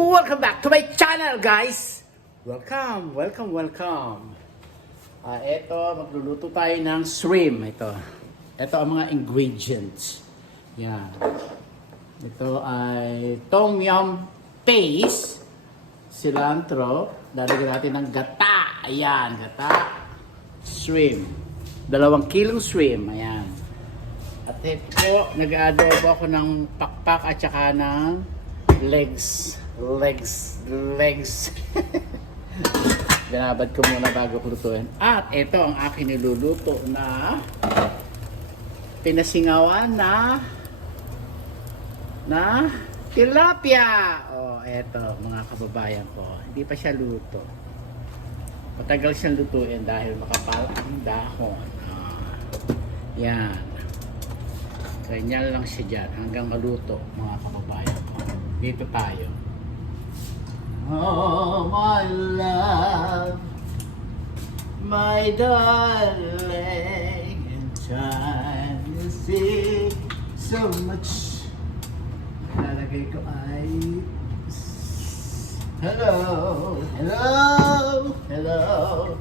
Welcome back to my channel, guys! Welcome, welcome, welcome. Ito, magluluto tayo ng shrimp. Ito ang mga ingredients. Yan. Ito ay tom yum paste, cilantro, lalagyan natin ng gata. Ayan, gata. Shrimp. 2 kilong shrimp. Ayan. At ito, nag-adobo ako ng pakpak at saka ng legs. Binabad ko muna bago lutuin. At ito ang aking niluluto na pinasingawan na tilapia. Oh, ito mga kababayan ko. Hindi pa siya luto. Matagal siyang lutuin dahil makapal ang dahon. Yan. Ganyan lang siya dyan hanggang maluto mga kababayan ko. Dito tayo. Oh, my love, my darling, in time you see so much. Lalagay ko ay hello, hello, hello,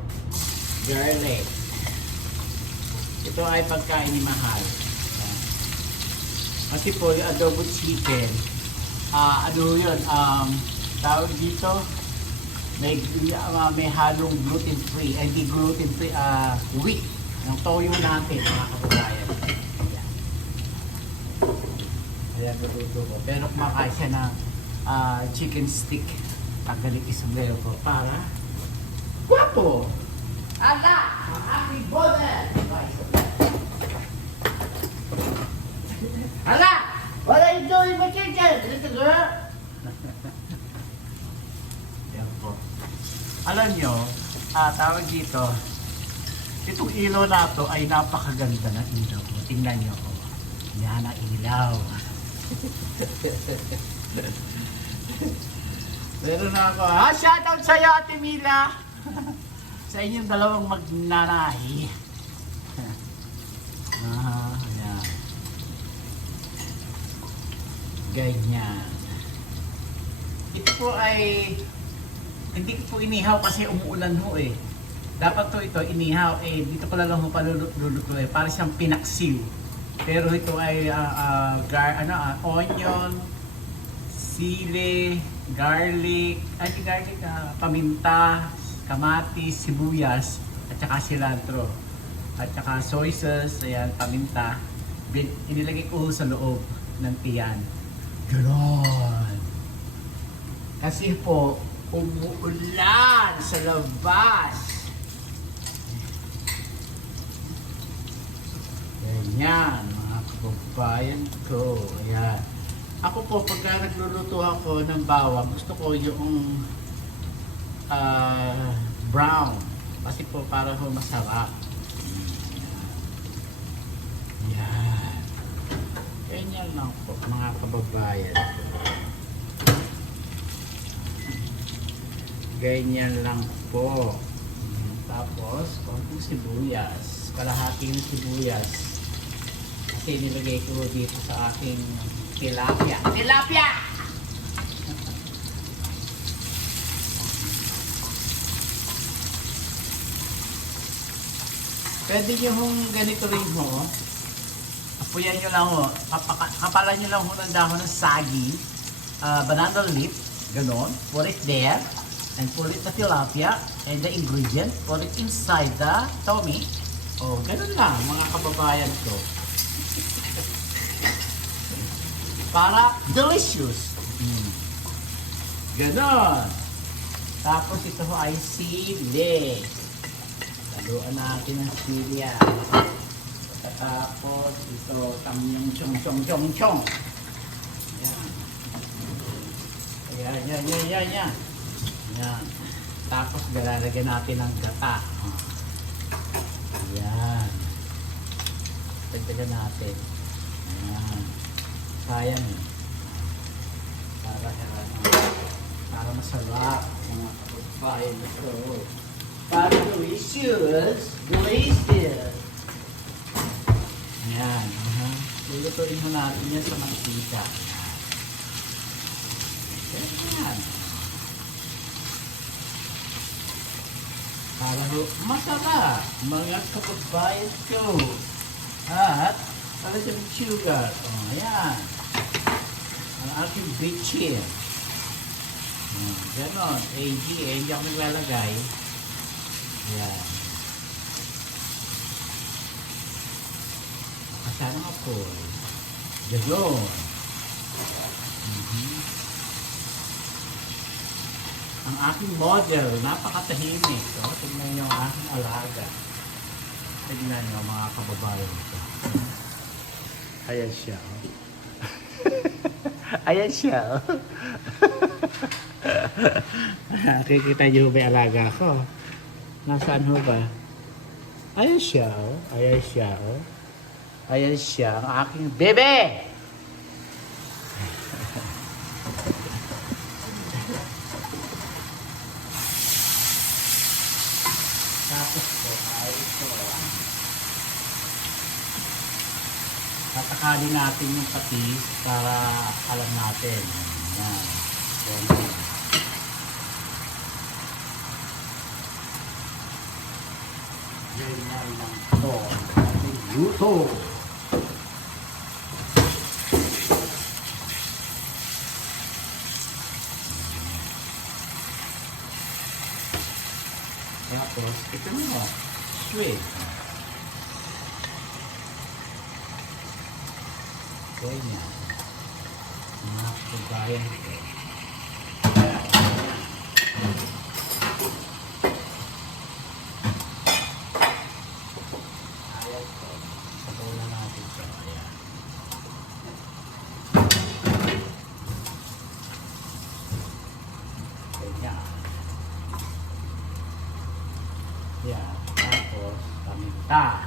garlic. Ito ay pagkain ni Mahal. Kasi po yung adobo chicken, ano yun, tawag dito, may halong gluten-free, hindi gluten-free, wheat. Ang toyo natin, mga kababayan. Ayan. Ayan, luto ko. Pero kumakain siya ng chicken stick. Tanggalin isumbrero ko para guwapo! Ala! Happy bonnet! Ala! What are you doing in my kitchen? Little girl? Alam nyo, tawag dito, itong ilaw na to ay napakaganda ng ilaw. Tingnan nyo ko. Yan ang ilaw. Meron na ako. Shoutout sa'yo, Ate Mila. Sa inyong dalawang magnanahi. Yan. Ganyan. Ito po ay hindi ko po inihaw kasi umuulan ho eh. Dapat to ito inihaw eh. Dito ko lang ho paluluto eh. Para siyang pinaksiw. Pero ito ay onion, sili, garlic, paminta, kamatis, sibuyas, at saka cilantro. At saka soy sauce, ayan, paminta. Inilagay ko sa loob ng tiyan. Ganon. Kasi po, umuulan sa labas. Ganyan, mga kababayan ko. Ayan. Ako po, pagka nagluluto ako ng bawang, gusto ko yung brown. Kasi po, para po masarap. Ayan. Ganyan lang po, mga kababayan ko. Ganyan lang po. Tapos, konting sibuyas. Kalahating sibuyas. Kasi nilagay ko dito sa aking tilapia. Tilapia! Pwede nyo hong ganito rin ho. Apuyan nyo lang ho. Kapalan nyo lang ho ng dahon ng sagi. Banana leaf. Ganon. Put it there. And put it the tilapia and the ingredient, put it inside the tomi. Oh, ganun lang mga kababayan ko. Para delicious. Ganon. Tapos ito ay sili. Laluan natin ang sili yan. Tapos ito tamyong chong. Yan. Yan. Tapos lalagyan natin ng gata. Ayan. Pagdagan natin. Ayan. Sayang eh. Para masarap. Mga kapagpain ito. Para delicious. Delicious. Ayan. Lulutuin mo natin yan sa mantika. Ayan. Para ho, masarap, mga kababayan ko. At, para sa sugar. O, ayan. Ang aking bitchin. Ganon. AG, hindi ako naglalagay. Ayan. Kasama ako. Ganon. Ang aking model, napakatahimik. So, tignan nyo ang aking alaga. Tignan nyo mga kababayan ko. Ayan siya. Ayan siya. Kikita nyo ba yung alaga ko? Nasaan ho ba? Ayan siya. Ayan siya. Ayan siya. Ang aking bebe! Tapos po ay ito. Tatakalin natin yung patis para alam natin. Yan. Yan. Ganyan lang ito. Ating luto. Tapos, ito mo. Sweet. Ganyan. Mga kabayan ko. Ayan ko. Sabaw na natin ito. Ayan. Ganyan. Yan. Tapos, paminta.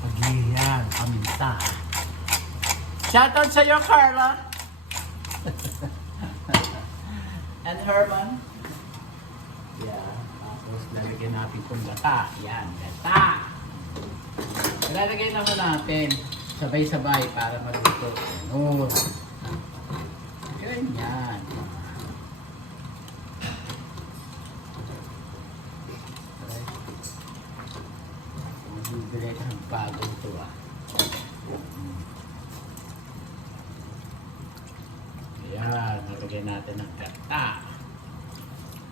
Pagiyan, paminta. Shoutout sa iyo, Carla. And Herman. Yan. Tapos, lalagyan natin kung gata. Yan, gata. Lalagay naman natin sabay-sabay para maluto. Ganun. Ganyan. Bibili ka ng bagong ito Ayan, nalagay natin ng gata.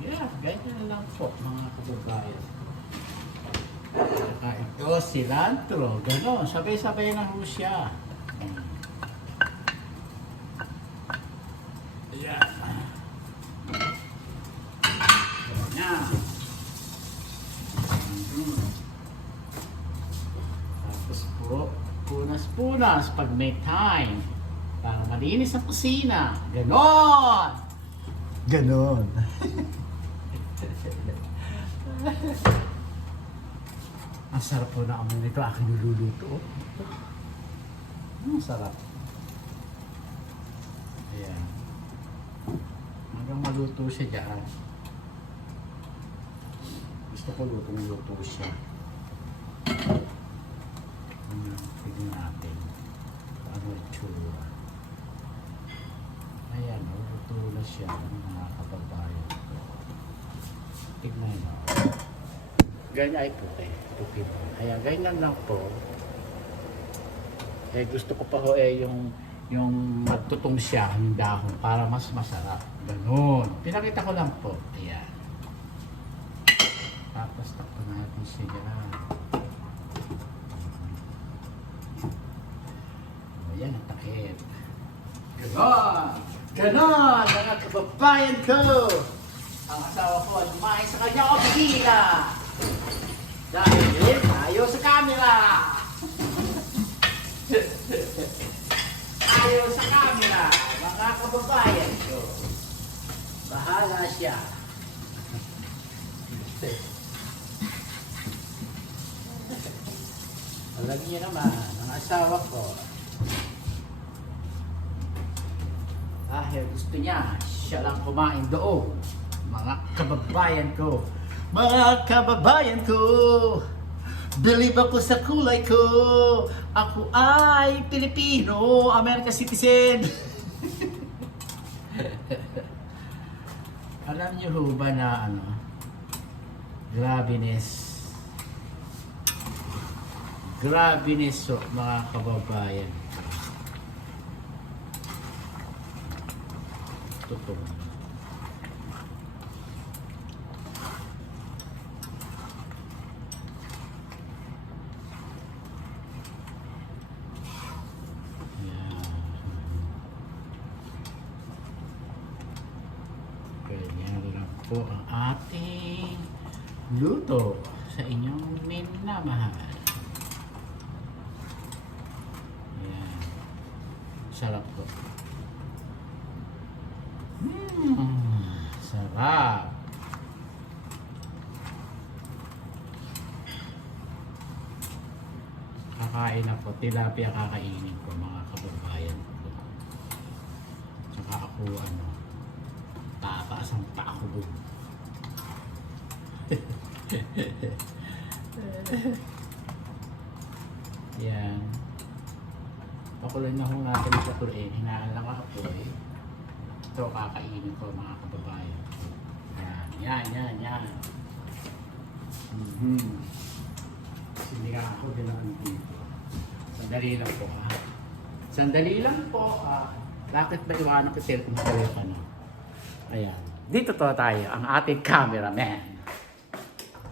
Ayan, ganyan lang po mga kababayan. Saka ito, cilantro. Ganon, sabay-sabay na ho siya. Ayan. Ganyan. Tapos po, punas-punas pag may time. Para malinis ang kusina. Ganon! Ganon. Ang sarap po na amoy nito. Aking niluluto. Ang sarap. Ayan. Hanggang maluto siya dyan. Gusto ko lutong-luto siya. Tignan natin. Paano itsura. Ayan, luto na siya mga kababayan ko. Tignan nyo. Ganyan ay puti. Puti mo. Ayan, ganyan lang po. Eh, gusto ko pa ho yung magtutong siya, yung dahon, para mas masarap. Ganun. Pinakita ko lang po. Ayan. Tapos takpan natin siya. Ayan ang takip. Ganon! Ganon! Mga kababayan ko! Ang asawa ko ay kumain sa kanya opisina! Dahil ayaw sa camera! Ayaw sa camera! Mga kababayan ko! Bahala siya! Alam niyo naman, ang asawa ko, gusto niya, siya lang kumain doon. Mga kababayan ko, mga kababayan ko, believe ako sa kulay ko, ako ay Pilipino, American citizen. Alam niyo ho ba na Grabiness. Grabiness so, mga kababayan. Totoo. Ganyan lang po ang ating luto sa inyong minamahal. Ayan. Sarap po. Sarap. Kakain na po. Tilapia kakainin ko mga kababayan ko. Tsaka ako tataas ang paa ko doon. Yan. Pakuloy na ho natin sa tuloy. Hinaan lang ako eh. Ito kakainin ko mga kababayan. Yan. Hindi ka ako dinaan dito. Sandali lang po ha. Sandali lang po ha. Bakit ba iwanan ko cellphone sa telepono? Ayan. Dito to tayo, ang ating cameraman.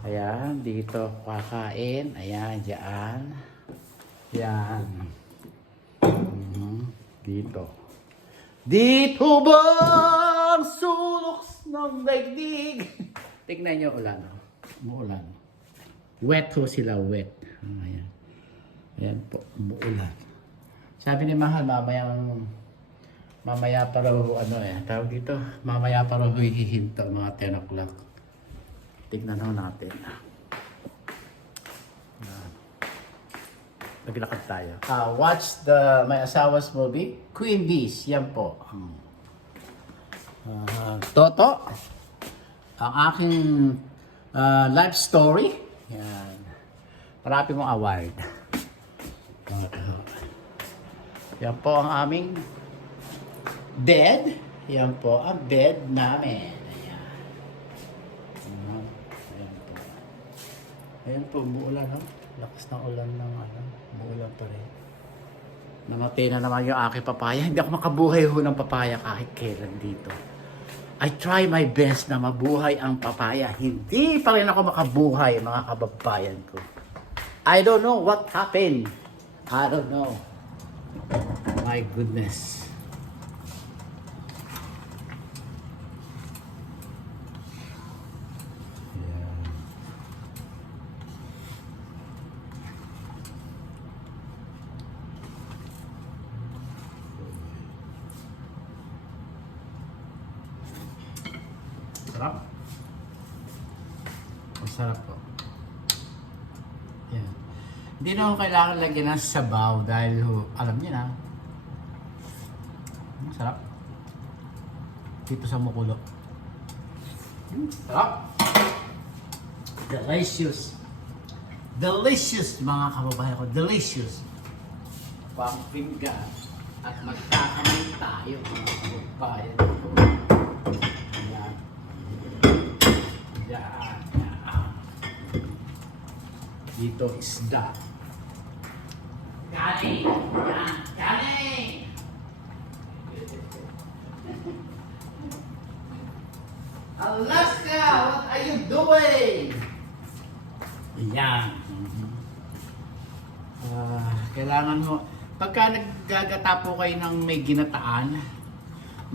Ayan, dito kakain. Ayan, dyan. Yan. Dito. Dito bang sulok ng daigdig? Tignan nyo ulan. Umuulan. Wet ho sila, wet. Ayan. Ayan po, umuulan. Sabi ni Mahal, mamaya pa raw, tawag dito, mamaya pa raw hihinto mga 10 o'clock. Tignan ho natin. Naglakad tayo. Watch my asawa's movie, Queen Bees. Yan po. Toto. Ang aking life story. Yan. Marami mong award. Yan po ang aming bed. Yan po ang bed namin. Ayan. Ayan po. Ayan po, umuulan ha. Lakas ng ulan ng umuulan pa rin. Namatay na naman yung aking papaya. Hindi ako makabuhay ho ng papaya kahit kailan dito. I try my best na mabuhay ang papaya. Hindi pa rin ako makabuhay mga kababayan ko. I don't know what happened. I don't know. My goodness. Sarap. Masarap po. Yan. Hindi na ako kailangan lagyan ng sabaw dahil alam niyo na. Sarap. Dito sa mukulo. Sarap. Delicious. Delicious mga kababayan ko. Delicious. Pampinggan. At magkakamay tayo mga kababayan ko. Dito isda. Kani! Yan! Kani! Alaska! What are you doing? Yan. Kailangan mo, pagka naggagata po kayo ng may ginataan,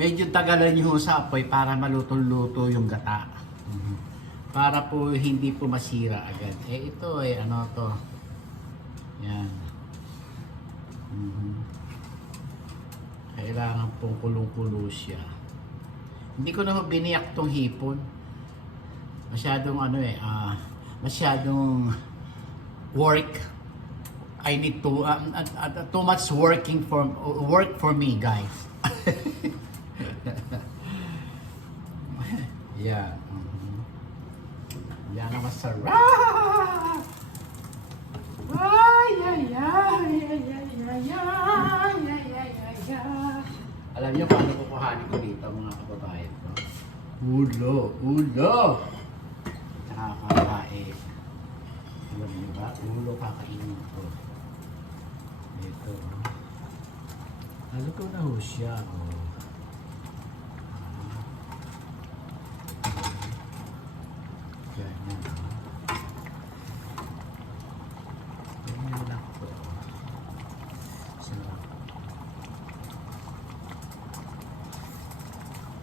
medyo tagalan nyo sa apoy para maluto-luto yung gata. Para po hindi po masira agad. Ito ano to. Yan. Kailangan pong kulong-kulo siya. Hindi ko na biniyak tong hipon. Masyadong masyadong work. I need to too much work for me, guys. Yeah. Yan ang masarap! Alam niyo paano kukuhanin ko dito mga kababayan ko? Ulo! Tsaka pagkain. Alam niyo ba? Ulo kakainin ko. Ito. Naluto na ho siya. Oh. Ganyan. Ganyan lang po. Sarap.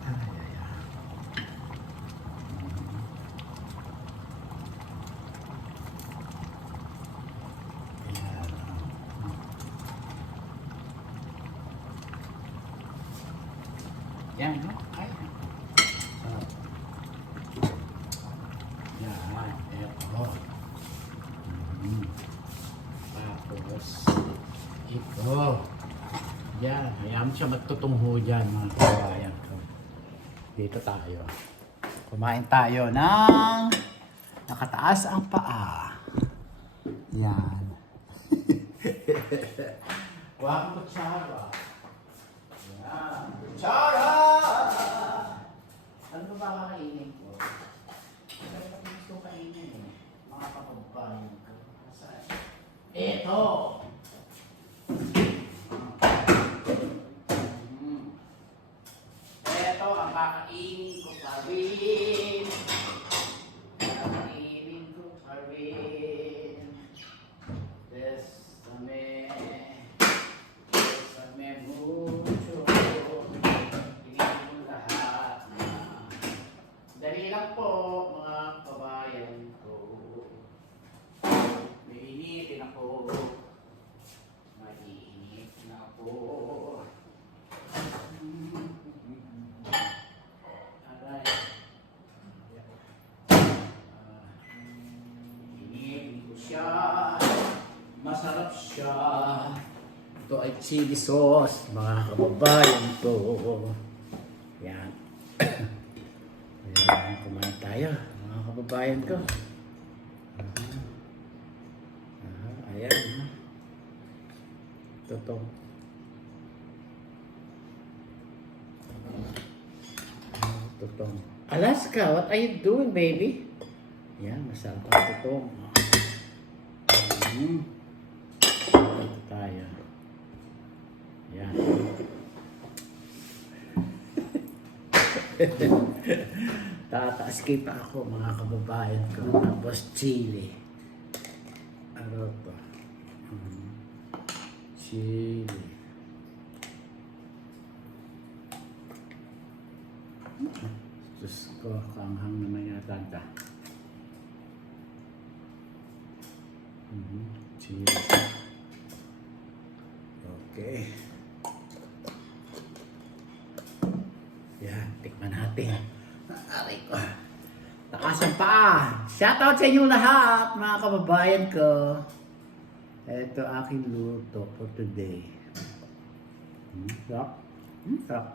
Ay, ay, ay. Ayan. Yan, no? Ay. Sarap. Yan. Eto. Tapos, ito. Yan. Hayaan siya magtutungho dyan, mga kabayan ko. Dito tayo. Kumain tayo ng nakataas ang paa. Yan. Huwag kutsara. Yan. Kutsara! Ano ba kakainin ko? Kaya gusto kainin eh. Mga kababayan ko. Saan? Ito! Ito ang kakainin ko pa rin. Kakainin ko pa rin. Besame mucho. Tingin mo lahat na. Dali lang po mga kabayan ko. Mainitin ako. Mainit na ako. Aray. Initin ko siya. Masarap siya. Ito ay chili sauce, mga kababayan ko. Yan. Ayan, kumain tayo, mga kababayan ko. Ayan. Ito. Tutong. Alaska, what are you doing, baby? Yan, masarap ang tutong. Ito tayo. Yan. Tataas pa ako, mga kababayan ko. Tapos chili. Ano to? Chili. Diyos ko, kaanghang naman yata ita. Chili. Okay. Yan, tikman natin. Aray ko. Takasan pa. Shoutout sa inyo lahat, mga kababayan ko. Ito aking luto for today. Sarap. Sarap.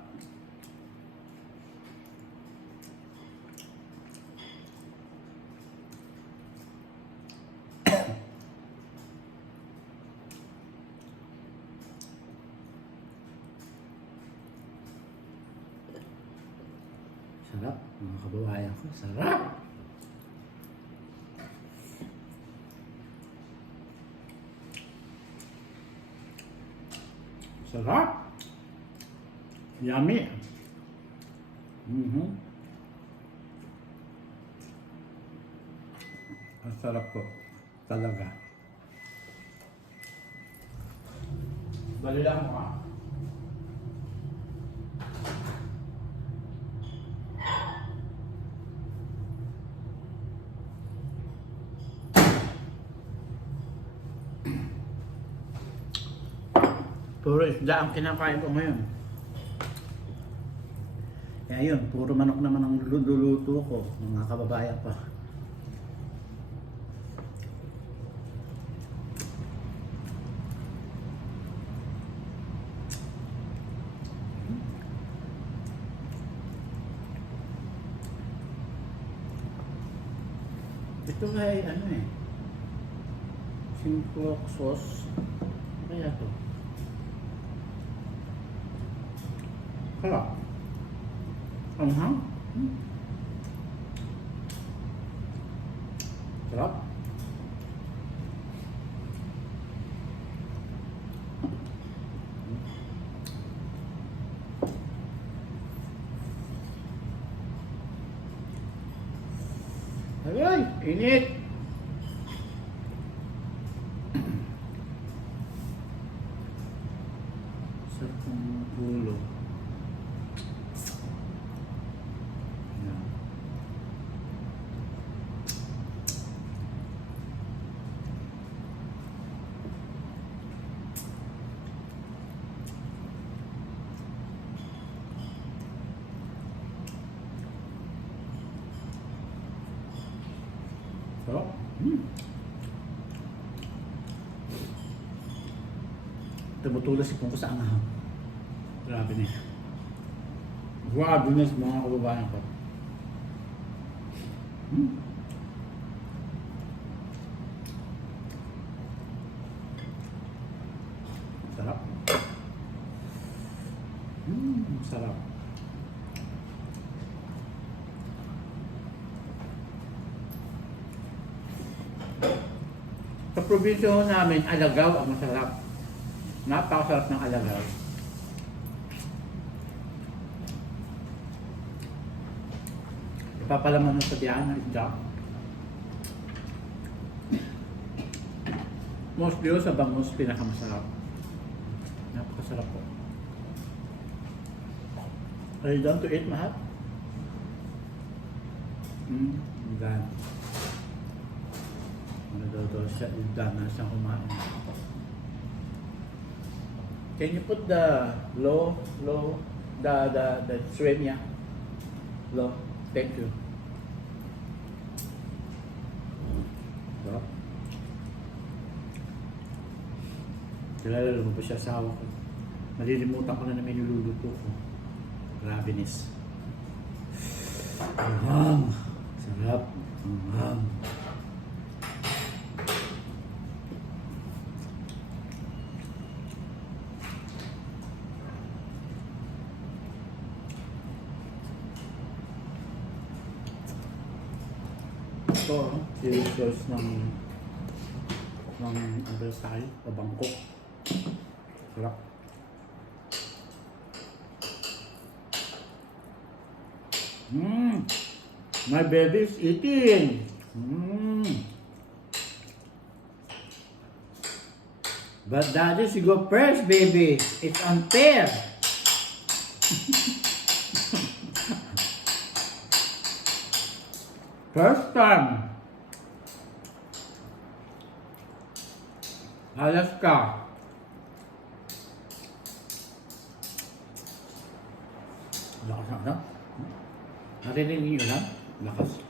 Sarap, mga kababayan ko. Sarap! Sarap! Yummy! Ang sarap po. Talaga. Dali lang mo ah. Puro isda ang kinakain ko ngayon. Kaya yun, puro manok naman ang luluto ko, mga kababayan pa. Ito ay ano eh, simple sauce. Ano kaya to? Sarap. Sarap. Ay, init. Sarap ng ulo. Yan. Sarap. Tumutulas si Pungko sa anghang. Grabe niya. Grabe na sa mga kababayan ko. Sarap. Sarap. Sa probinsya ho namin, alagaw ang masarap. Napakasarap ng alagaw. Ipapalaman mo sa diyan ng isda. Mostly ho sa bangus, pinakamasarap. Napakasarap po. Are you done to eat, Mahat? Done. Ano daw siya, done na siyang kumain. Can you put the the shrimp, yeah? Low. Thank you. Sarap. Kilala mo pa siya asawa ko. Malilimutan ko na may niluluto ko. Grabeness. Sarap. Ito, delicious ng Ambelsay o Bangkok. Sarap. My baby is eating. But daddy should go first, baby. It's unfair. First time. Alaska. Lakas na, no? Narinig niyo lang? Lakas.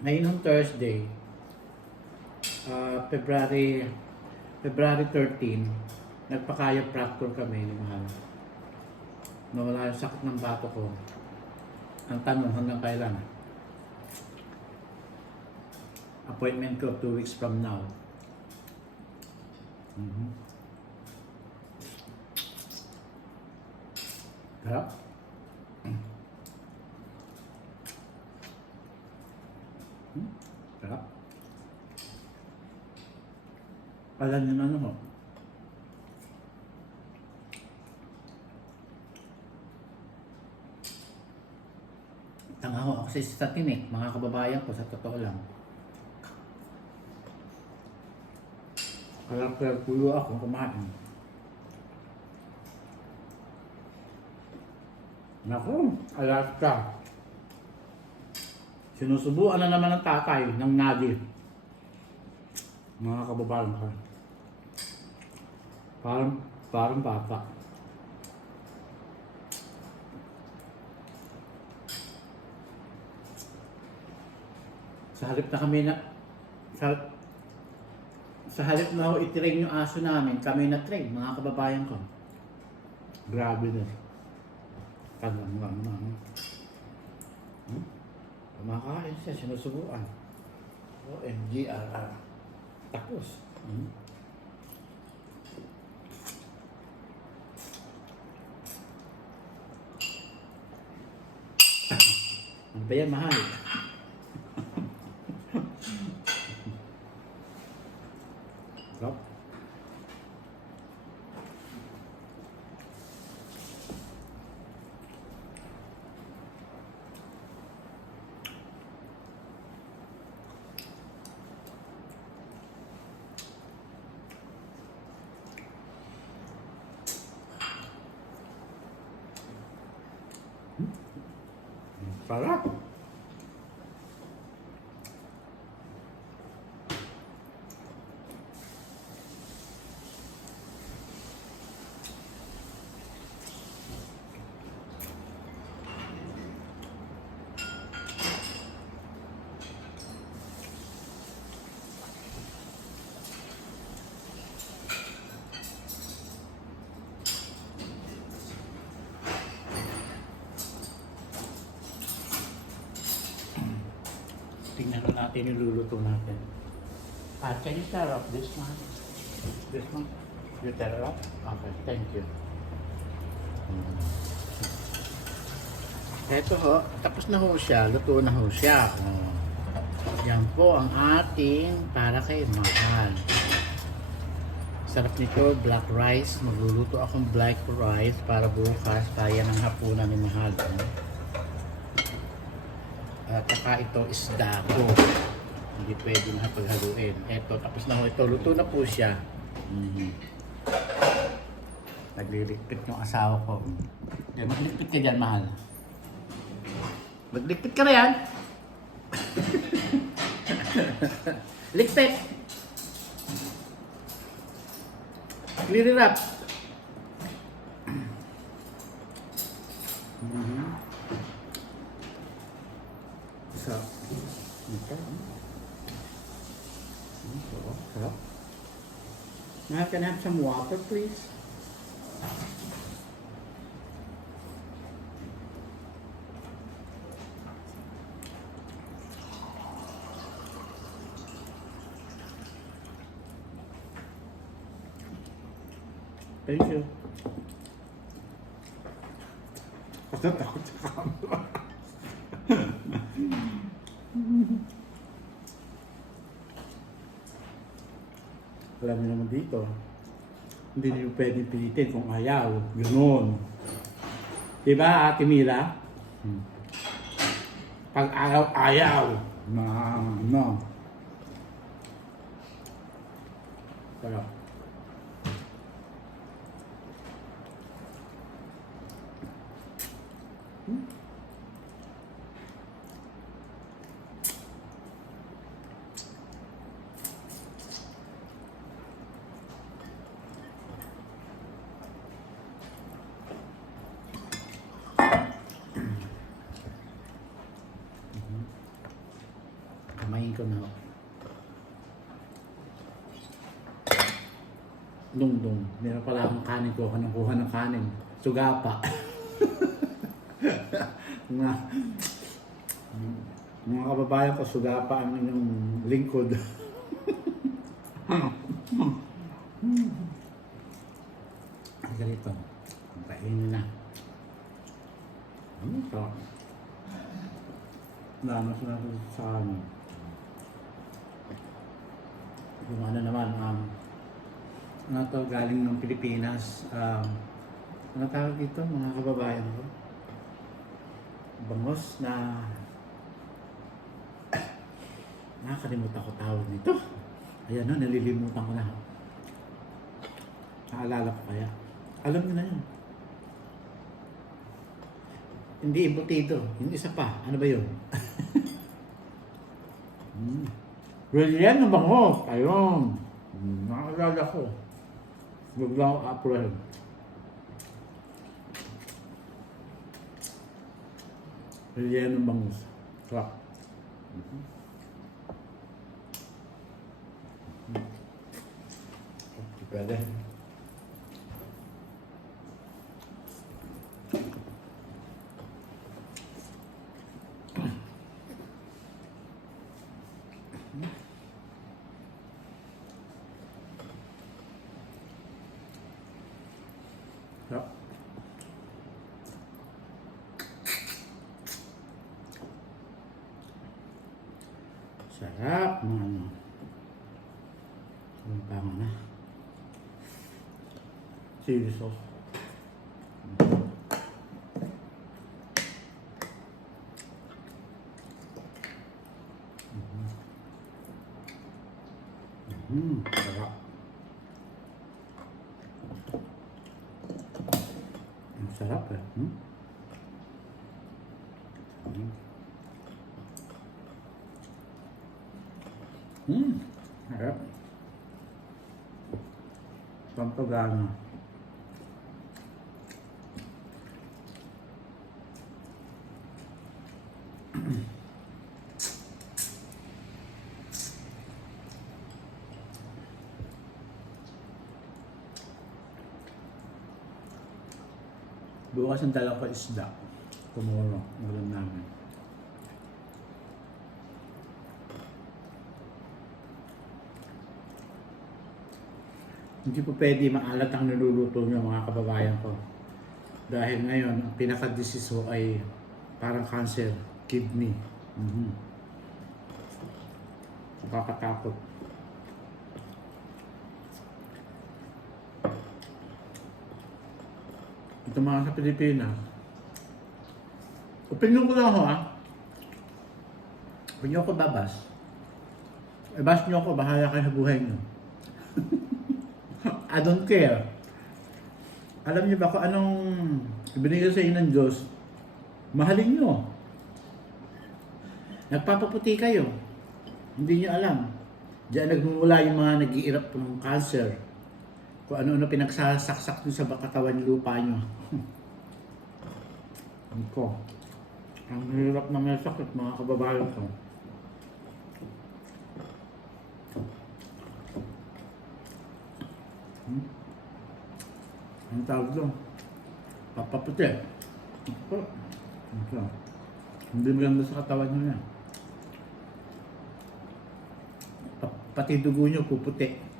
Ngayon nung Thursday, February 13, nagpa-chiropractor kami ni Mahal. Nawala yung sakit ng bato ko. Ang tanong hanggang kailan? Appointment ko 2 weeks from now. Sarap. Sarap. Alam niyo na ano. Tanga ho ako sa tinik, mga kababayan ko, sa totoo lang. Kaya pulo ako kumain. Naku, Alaska. Sinusubuan na naman ng tatay ng nadi. Mga kababayan ko. Parang bata. Sa halip na kami na sa halip na ho itrain yung aso namin, kami na train, mga kababayan ko. Grabe na. Ano? Kumakain siya, sinusubuan. OMGRR. Tapos. Ano ba yan, mahal? Sarap. Sarap. Tingnan na natin yung luluto natin. Can you tear up this one? This one? You tear up? Okay, thank you. Eto ho, tapos na ho siya, luto na ho siya. Yan po ang ating para kay mahal. Sarap nito, black rice. Magluluto akong black rice para bukas kaya ng hapunan ni mahal. At saka ito isda ko. Hindi pwede na paghaluin. Eto, tapos na ho ito. Luto na po siya. Nagliligpit yung asawa ko. Magligpit ka dyan, mahal. Magligpit ka na yan. Ligpit. Clear it up. So, ito. Sarap. Now, can I have some water, please? Thank you. Kasi takot sa camera. Alam niyo naman dito, hindi niyo pwede pilitin kung ayaw. Ganoon. Diba, Ate Mila? Pag ayaw, no. Sarap. Kamayin ko na. Dungdung. Meron pala akong kanin ko. Kuha ng kanin. Sugapa. Mga kababayan ko, sugapa ang inyong lingkod. Ganito. Kainin na. Ito. Nanos na sa ano. Yung ano naman, ano to, galing ng Pilipinas, ano tawag dito, mga kababayan ko? Bangos na nakakalimutan ko tawag nito. Ayan na, nalilimutan ko na. Naalala ko kaya. Alam niyo na yun. Hindi embutido. Yung isa pa. Ano ba yun? Brilliant na bango. Ayun. Nakakilala ko. Biglang April. Brilliant na bango. Sarap. Pwede. Sarap. Sarap ng ano. Ang pango na. Chili sauce. Sarap. Ang sarap eh. Sarap. Pampagana. Bukas ang dala ko isda. Tomorrow, ulam namin. Hindi po pwede maalat ang niluluto niyo mga kababayan ko. Dahil ngayon, ang pinaka-disease ko ay parang cancer, kidney. Nakakatakot. Ito mga sa Pilipinas. Opinion ko lang ho Opinion ko babas. Bas niyo ako, bahala kayo sa buhay niyo. I don't care. Alam niyo ba kung anong ibinigay sa inyo ng Diyos? Mahalin niyo. Nagpapaputi kayo. Hindi niyo alam. Diyan nagmumula yung mga nag-iirap ng cancer. Kung ano-ano pinagsasaksak nyo sa katawan ng lupa nyo. Ko. Ang hirap na may sakit mga kababayan ko. Ang tawag doon? Papaputi. Hindi maganda sa katawan nyo yan. Pati dugo nyo puputi.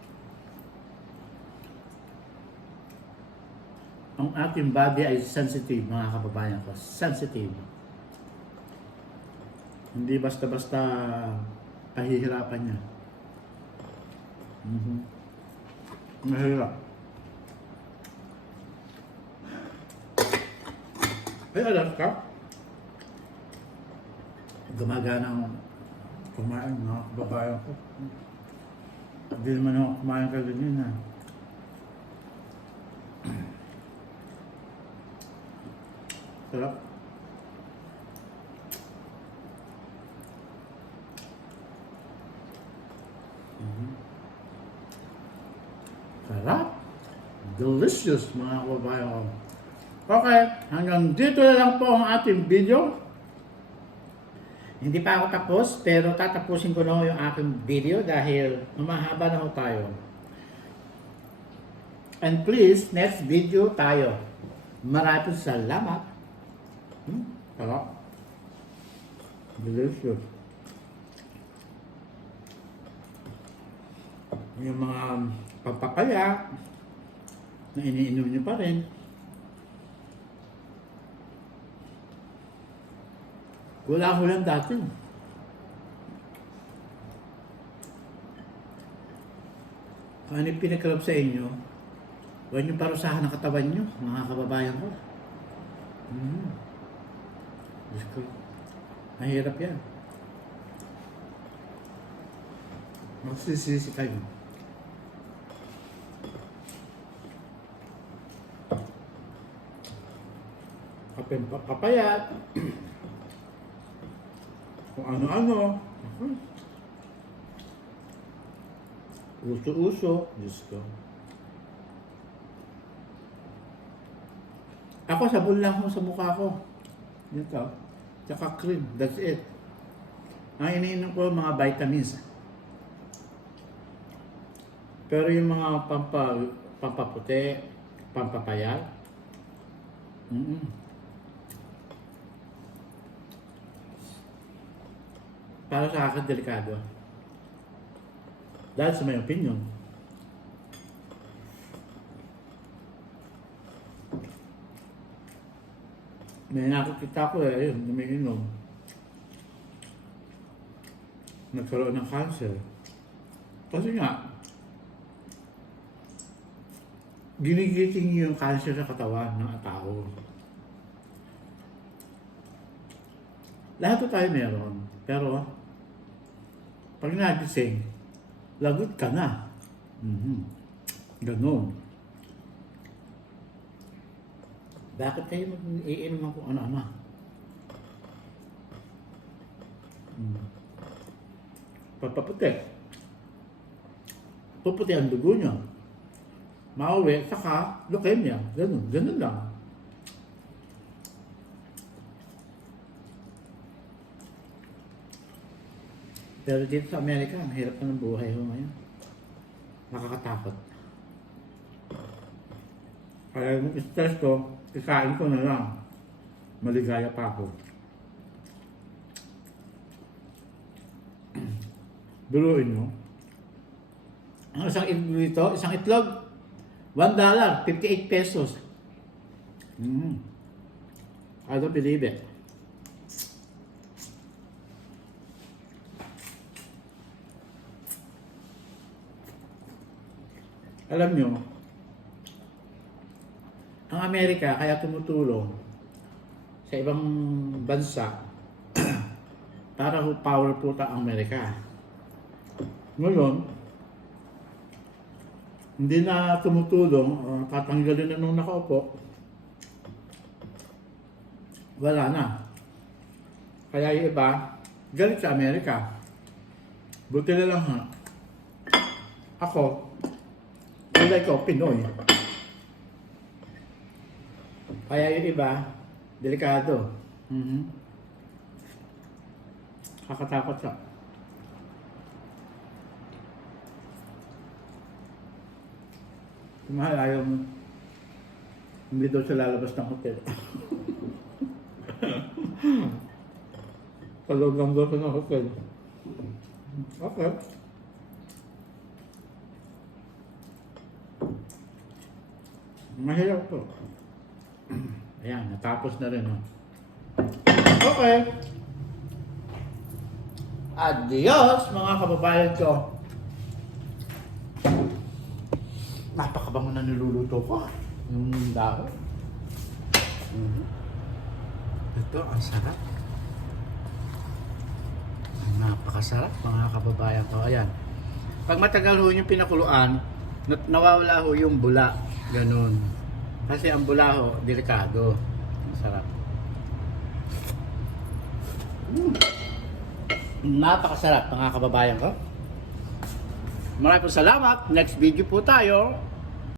Ang ating body ay sensitive, mga kababayan ko. Sensitive. Hindi basta-basta pahihirapan niya. Mahirap. Ay, alam ka? Gumagana ang kumain, mga kababayan ko. Hindi naman ako kumain ka ganyan, Sarap. Sarap. Delicious, mga kababayan ko. Okay, hanggang dito na lang po ang ating video. Hindi pa ako tapos, pero tatapusin ko na yung aking video dahil mahaba na ho tayo. And please, next video tayo. Maraming salamat. Sarap. Delicious. Yung mga pampapaya na iniinom nyo pa rin. Wala ko lang dati. Kung ano yung pinagkalap sa inyo, huwag nyo parusahan ang katawan nyo, mga kababayan ko. Diyos ko, mahirap yan. Magsisisi kayo. Papayat. Kung ano-ano. Uso-uso. Diyos ko. Ako, sabon lang mo sa mukha ko. Ito. Tsaka cream. That's it. Ang iniinom ko mga vitamins. Pero yung mga pampaputi, pampapayat, para sa akin, delikado. Dahil sa may opinion. May nakikita ko ayun, umiinom. Nagkaroon ng cancer. Kasi nga, ginigising niyo yung cancer sa katawan ng tao. Lahat po tayo meron. Pero, pag nagising, lagot ka na. Ganon. Bakit kayo mag-iinom ng kung ano-ano? Papaputi. Puputi ang dugo niya. Mauwi, saka leukemia. Ganun. Ganun lang. Pero dito sa Amerika, ang hirap na ng buhay ko ngayon. Nakakatakot. Kaya yung stress ko, ikain ko na lang. Maligaya pa ako. Duruin mo. Ang isang itlog dito, isang itlog, $1, 58 pesos. I don't believe it. Alam nyo, ang Amerika kaya tumutulong sa ibang bansa para powerful ang Amerika. Ngayon, hindi na tumutulong, tatanggalin na nung nakaupo, wala na. Kaya yung iba, galit sa Amerika. Buti na lang ha. Ako, kulay ko, Pinoy. Kaya yung iba, delikado. Kakatakot siya. Mahal, ayaw mo. Hindi daw siya lalabas ng hotel. Paloob lang daw siya ng hotel. Okay. Mahirap po. Ayan, natapos na rin. Okay. Adios mga kababayan ko. Napakabango na niluluto ko. Yung dahon. Ito, ang sarap. Napakasarap mga kababayan ko. Ayan. Pag matagal ho yung pinakuluan, nawawala ho yung bula. Ganun. Kasi ang bula ho, delikado. Ang sarap. Napakasarap mga kababayan ko. Maraming salamat. Next video po tayo.